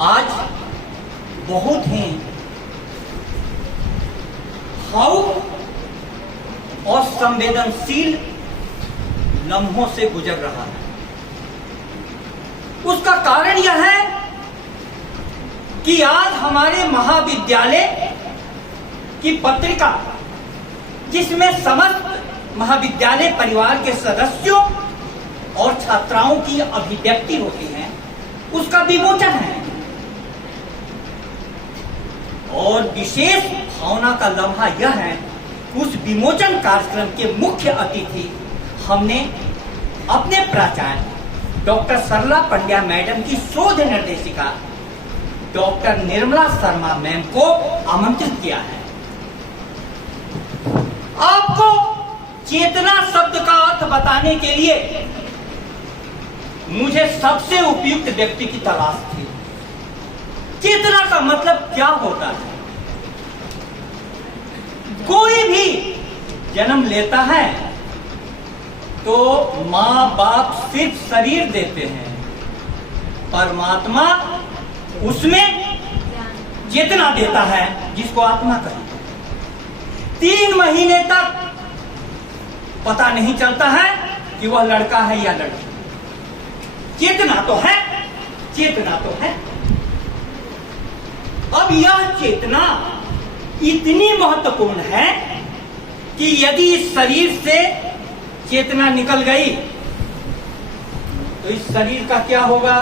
आज बहुत ही भावुक और संवेदनशील लम्हों से गुजर रहा है। उसका कारण यह है कि आज हमारे महाविद्यालय की पत्रिका, जिसमें समस्त महाविद्यालय परिवार के सदस्यों और छात्राओं की अभिव्यक्ति होती है, उसका विमोचन है। और विशेष भावना का लम्हा यह है, उस विमोचन कार्यक्रम के मुख्य अतिथि हमने अपने प्राचार्य डॉक्टर सरला पंड्या मैडम की शोध निर्देशिका डॉक्टर निर्मला शर्मा मैम को आमंत्रित किया है। आपको चेतना शब्द का अर्थ बताने के लिए मुझे सबसे उपयुक्त व्यक्ति की तलाश थी। चेतना का मतलब क्या होता है? कोई भी जन्म लेता है तो माँ बाप सिर्फ शरीर देते हैं, परमात्मा उसमें चेतना देता है, जिसको आत्मा कहते हैं। 3 महीने तक पता नहीं चलता है कि वह लड़का है या लड़की। चेतना तो है, चेतना तो है। अब यह चेतना इतनी महत्वपूर्ण है कि यदि इस शरीर से चेतना निकल गई तो इस शरीर का क्या होगा?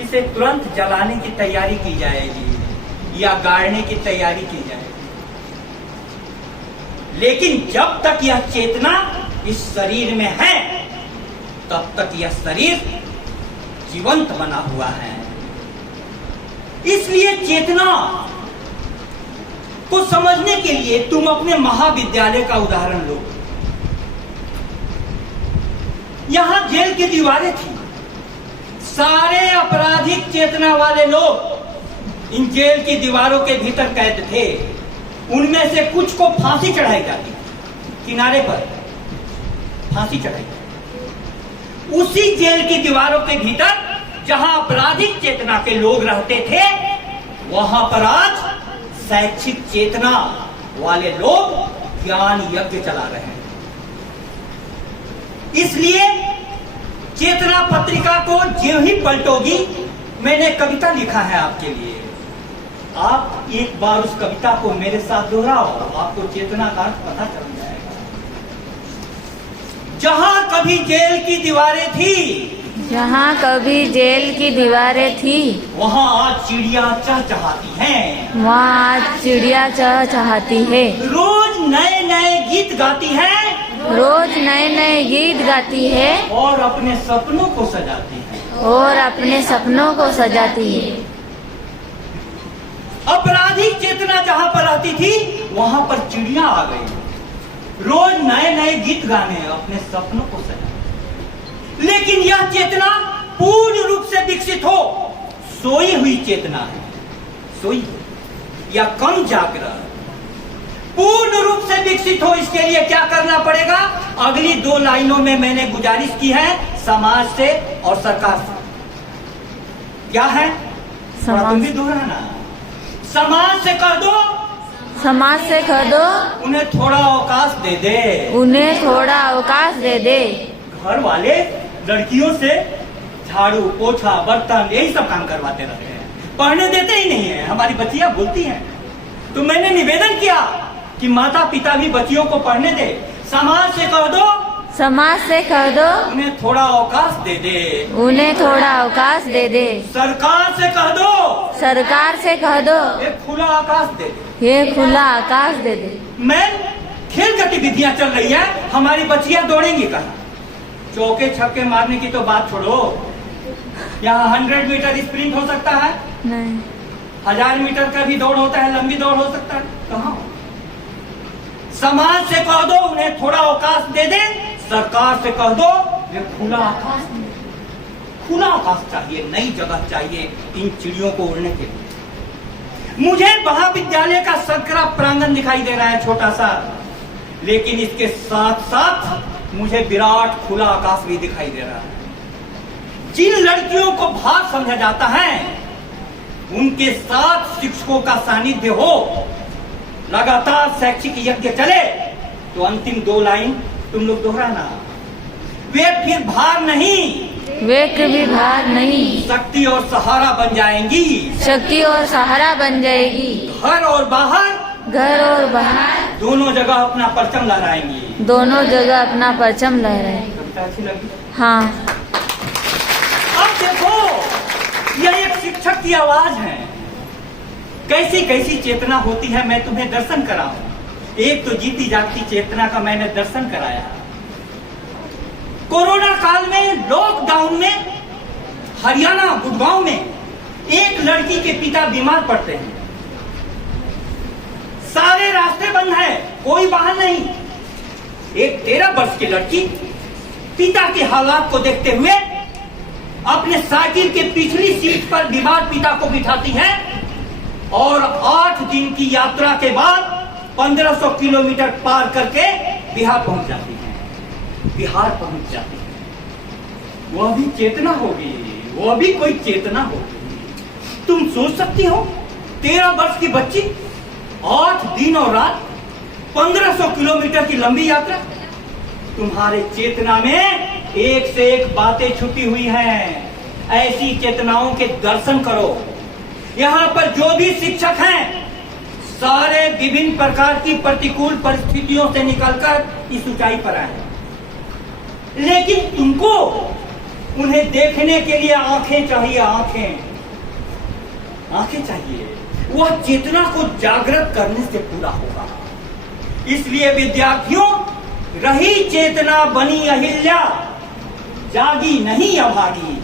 इसे तुरंत जलाने की तैयारी की जाएगी या गाड़ने की तैयारी की जाएगी। लेकिन जब तक यह चेतना इस शरीर में है, तब तक यह शरीर जीवंत बना हुआ है। इसलिए चेतना को समझने के लिए तुम अपने महाविद्यालय का उदाहरण लो। यहां जेल की दीवारें थी, सारे आपराधिक चेतना वाले लोग इन जेल की दीवारों के भीतर कैद थे। उनमें से कुछ को फांसी चढ़ाई जाती, किनारे पर फांसी चढ़ाई जाती। उसी जेल की दीवारों के भीतर जहां आपराधिक चेतना के लोग रहते थे, वहां पर आज शैक्षिक चेतना वाले लोग ज्ञान यज्ञ चला रहे हैं। इसलिए चेतना पत्रिका को ज्यों ही पलटोगी, मैंने कविता लिखा है आपके लिए। आप एक बार उस कविता को मेरे साथ दोहराओ, आपको चेतना का अर्थ पता चल जाएगा। जहां कभी जेल की दीवारें थी, जहाँ कभी जेल की दीवारें थी, वहाँ आज चिड़िया चहचहाती हैं। वहाँ आज चिड़िया चहचहाती है। रोज नए नए गीत गाती है, रोज नए नए गीत गाती है और अपने सपनों को सजाती है। और अपने सपनों को सजाती है। आपराधिक चेतना जहाँ पर आती थी, वहाँ पर चिड़िया आ गई, रोज नए नए गीत गाने, अपने सपनों को सजाने। लेकिन यह चेतना पूर्ण रूप से विकसित हो, सोई हुई चेतना है, सोई या कम जागृत। पूर्ण रूप से विकसित हो, इसके लिए क्या करना पड़ेगा? अगली 2 लाइनों में मैंने गुजारिश की है समाज से और सरकार से। क्या है? तुम भी दोहराना। समाज से कह दो, समाज से कह दो, उन्हें थोड़ा अवकाश दे दे, उन्हें थोड़ा अवकाश दे दे। घर वाले लड़कियों से झाड़ू पोछा बर्तन यही सब काम करवाते रहते हैं, पढ़ने देते ही नहीं है। हमारी बच्चियां बोलती हैं। तो मैंने निवेदन किया कि माता पिता भी बच्चियों को पढ़ने दे। समाज से कह दो, समाज से कह दो, उन्हें थोड़ा अवकाश दे दे, उन्हें थोड़ा अवकाश दे दे। सरकार से कह दो, सरकार से कह दो, एक खुला आकाश दे दे। ये खुला आकाश दे दे। मैं खेल गतिविधियां चल रही है, हमारी बच्चियां दौड़ेंगी कहाँ? चौके छक्के मारने की तो बात छोड़ो, यहाँ 100 मीटर स्प्रिंट हो सकता है नहीं, 1000 मीटर का भी दौड़ होता है, लंबी दौड़ हो सकता है। कहाँ? समाज से कह दो उन्हें थोड़ा अवकाश दे दे, सरकार से कह दो ये खुला आकाश दे। खुला आकाश चाहिए, नई जगह चाहिए इन चिड़ियों को उड़ने के लिए। मुझे महाविद्यालय का संकरा प्रांगण दिखाई दे रहा है छोटा सा, लेकिन इसके साथ साथ मुझे विराट खुला आकाश भी दिखाई दे रहा है। जिन लड़कियों को भाग समझा जाता है उनके साथ शिक्षकों का सानिध्य हो, लगातार शैक्षिक यज्ञ चले, तो अंतिम 2 लाइन तुम लोग दोहराना। वे फिर भार नहीं, वे कभी भार नहीं, शक्ति और सहारा बन जाएंगी। शक्ति और सहारा बन जाएगी। घर और बाहर, घर और बाहर दोनों जगह अपना परचम लहराएंगी। दोनों जगह अपना परचम लहराए। कविता अच्छी लगी? हाँ। अब देखो, यह एक शिक्षक की आवाज है। कैसी कैसी चेतना होती है, मैं तुम्हें दर्शन कराऊं। एक तो जीती जागती चेतना का मैंने दर्शन कराया। कोरोना काल में, लॉकडाउन में, हरियाणा गुड़गांव में एक लड़की के पिता बीमार पड़ते हैं। सारे रास्ते बंद हैं, कोई वाहन नहीं। एक 13 वर्ष की लड़की पिता के हालात को देखते हुए अपने साइकिल के पिछली सीट पर बीमार पिता को बिठाती है और 8 दिन की यात्रा के बाद 1500 किलोमीटर पार करके बिहार पहुंच जाती है। बिहार पहुंच जाती है। वह भी चेतना होगी, वह भी कोई चेतना होगी। तुम सोच सकती हो, 13 वर्ष की बच्ची, 8 दिन और रात, 1500 किलोमीटर की लंबी यात्रा। तुम्हारे चेतना में एक से एक बातें छुपी हुई हैं। ऐसी चेतनाओं के दर्शन करो। यहाँ पर जो भी शिक्षक हैं, सारे विभिन्न प्रकार की प्रतिकूल परिस्थितियों से निकलकर इस ऊंचाई पर आए, लेकिन तुमको उन्हें देखने के लिए आंखें चाहिए। आंखें चाहिए। वह चेतना को जागृत करने से पूरा होगा। इसलिए विद्यार्थियों, रही चेतना बनी अहिल्या, जागी नहीं अभागी,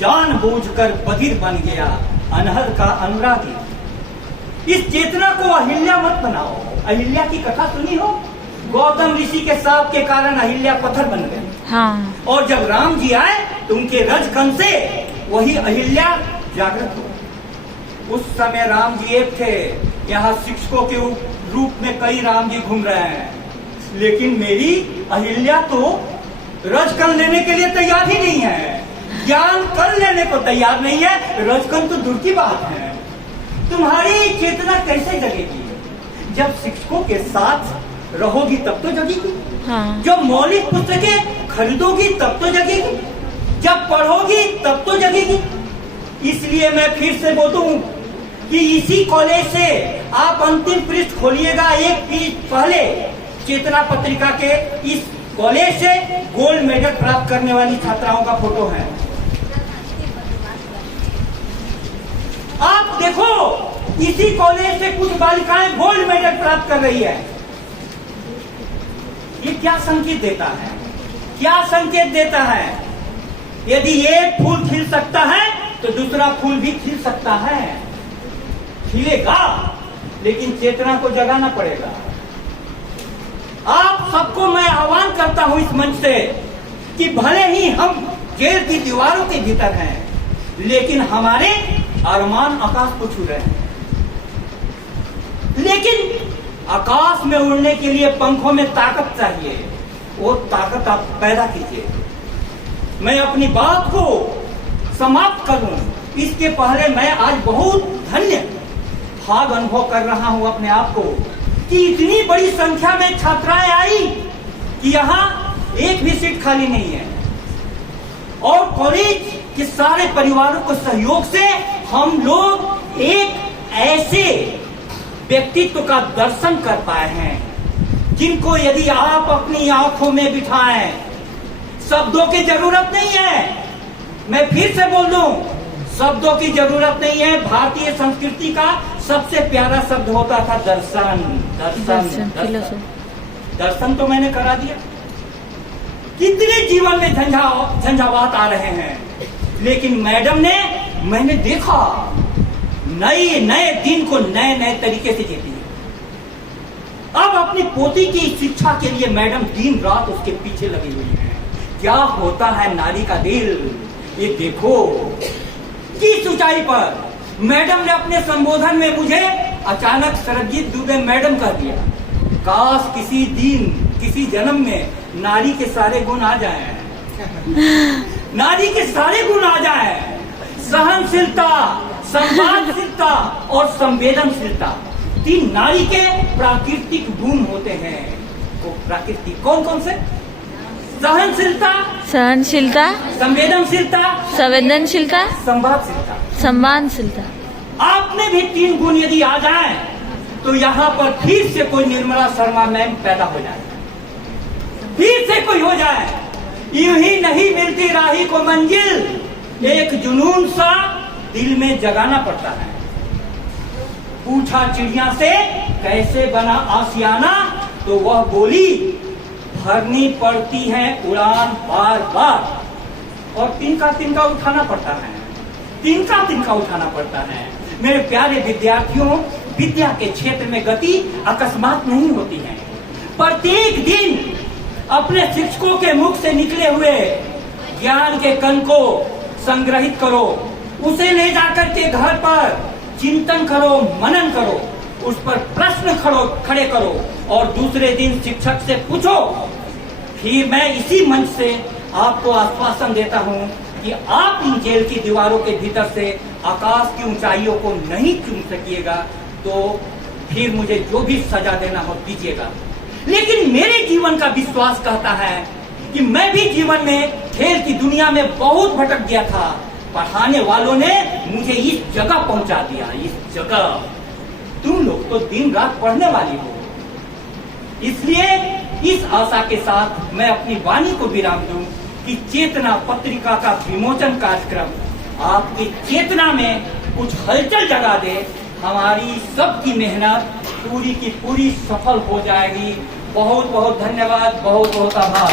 जानबूझकर बधिर बन गया अनहद का अनुरागी। इस चेतना को अहिल्या मत बनाओ। अहिल्या की कथा सुनी हो? गौतम ऋषि के शाप के कारण अहिल्या पत्थर बन गए। हाँ। और जब राम जी आए तो उनके रजकण से वही अहिल्या जागृत हो। उस समय राम जी एक थे। यहाँ शिक्षकों के रूप में कई राम जी घूम रहे हैं, लेकिन मेरी अहिल्या तो रजकण लेने के लिए तैयार ही नहीं है, ज्ञान कर लेने को तैयार नहीं है, रजकण तो दूर की बात है। तुम्हारी चेतना कैसे जगेगी? जब शिक्षकों के साथ रहोगी तब तो जगेगी। हाँ। जब मौलिक पुस्तकें खरीदोगी तब तो जगेगी। जब पढ़ोगी तब तो जगेगी। इसलिए मैं फिर से बोलूं कि इसी कॉलेज से आप अंतिम पृष्ठ खोलिएगा। एक पीठ पहले चेतना पत्रिका के इस कॉलेज से गोल्ड मेडल प्राप्त करने वाली छात्राओं का फोटो है। आप देखो, इसी कॉलेज से कुछ बालिकाएं गोल्ड मेडल प्राप्त कर रही है। ये क्या संकेत देता है? क्या संकेत देता है? यदि एक फूल खिल सकता है तो दूसरा फूल भी खिल सकता है। खिलेगा, लेकिन चेतना को जगाना पड़ेगा। आप सबको मैं आह्वान करता हूं इस मंच से कि भले ही हम जेल की दीवारों के भीतर हैं, लेकिन हमारे अरमान आकाश को छू रहे हैं। लेकिन आकाश में उड़ने के लिए पंखों में ताकत चाहिए। वो ताकत आप पैदा कीजिए। मैं अपनी बात को समाप्त करूं इसके पहले मैं आज बहुत धन्य भाग अनुभव कर रहा हूं अपने आप को कि इतनी बड़ी संख्या में छात्राएं आई कि यहाँ एक भी सीट खाली नहीं है। और कॉलेज के सारे परिवारों को सहयोग से हम लोग एक ऐसे व्यक्तित्व का दर्शन कर पाए हैं जिनको यदि आप अपनी आंखों में बिठाएं, शब्दों की जरूरत नहीं है। मैं फिर से बोल दूं, शब्दों की जरूरत नहीं है। भारतीय संस्कृति का सबसे प्यारा शब्द होता था दर्शन। दर्शन तो मैंने करा दिया। कितने जीवन में झंझावात आ रहे हैं, लेकिन मैडम ने, मैंने देखा, नए नए दिन को नए नए तरीके से जीती। अब अपनी पोती की शिक्षा के लिए मैडम दिन रात उसके पीछे लगी हुई है। क्या होता है नारी का दिल, ये देखो। किस ऊंचाई पर मैडम ने अपने संबोधन में मुझे अचानक सरबजीत दुबे मैडम कह दिया। काश किसी दिन, किसी जन्म में नारी के सारे गुण आ जाएं। नारी के सारे गुण आ जाएं। सहनशीलता, संवादशीलता और संवेदनशीलता 3 नारी के प्राकृतिक गुण होते हैं। वो प्राकृतिक कौन कौन से? सहनशीलता, सहनशीलता, संवेदनशीलता, संवेदनशीलता, संवादशीलता। सम्मानशीलता। आप में भी 3 गुण यदि आ जाएं, तो यहाँ पर फिर से कोई निर्मला शर्मा मैम पैदा हो जाए, फिर से कोई हो जाए। यूं ही नहीं मिलती राही को मंजिल, एक जुनून सा दिल में जगाना पड़ता है। पूछा चिड़िया से कैसे बना आशियाना, तो वह बोली भरनी पड़ती है उड़ान बार बार। और तिनका उठाना पड़ता है, तिनका उठाना पड़ता है। मेरे प्यारे विद्यार्थियों, विद्या के क्षेत्र में गति अकस्मात नहीं होती है। प्रत्येक दिन अपने शिक्षकों के मुख से निकले हुए ज्ञान के कण को संग्रहित करो, उसे ले जाकर के घर पर चिंतन करो, मनन करो, उस पर प्रश्न खड़े करो और दूसरे दिन शिक्षक से पूछो। फिर मैं इसी मंच से आपको आश्वासन देता हूं कि आप इन जेल की दीवारों के भीतर से आकाश की ऊंचाइयों को नहीं चूम सकिएगा, तो फिर मुझे जो भी सजा देना हो दीजिएगा। लेकिन मेरे जीवन का विश्वास कहता है कि मैं भी जीवन में खेल की दुनिया में बहुत भटक गया था। पढ़ाने वालों ने मुझे इस जगह पहुंचा दिया, इस जगह। तुम लोग तो दिन रात पढ़ने वाली हो, इसलिए इस आशा के साथ मैं अपनी वाणी को विराम दूं कि चेतना पत्रिका का विमोचन कार्यक्रम आपकी चेतना में कुछ हलचल जगा दे। हमारी सबकी मेहनत पूरी की पूरी सफल हो जाएगी। बहुत बहुत धन्यवाद, बहुत बहुत आभार।